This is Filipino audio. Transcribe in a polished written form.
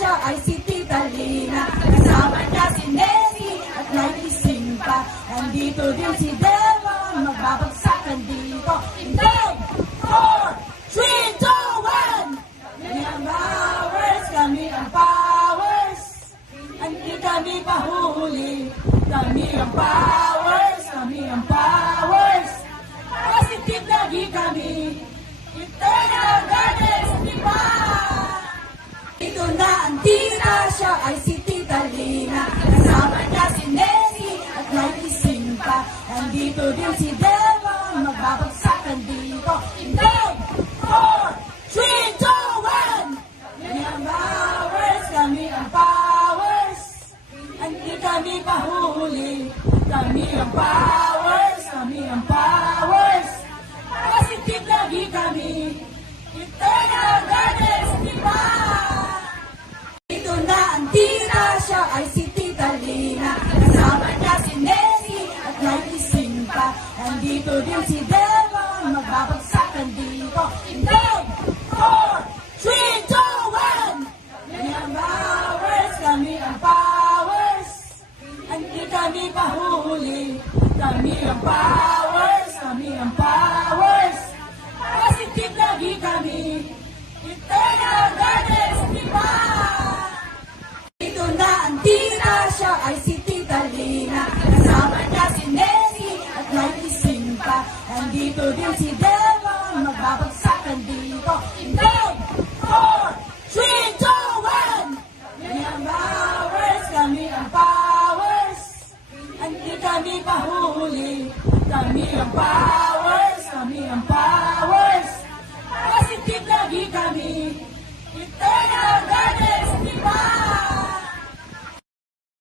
siya ay si Tita Lina. Kasama niya si Nessie at naiising pa. Nandito din si Devon, magbabagsakan dito. In 5, 4, 3, 2, 1! Kami ang powers, kami ang powers. Hindi kami pahuhuli. Kami ang powers, kami ang powers. Positive lagi kami. Eternal goddess, di ba? Ito na ang tita, siya ay si Tita Lina. Kasama niya si Nessie at naiising pa. Nandito din si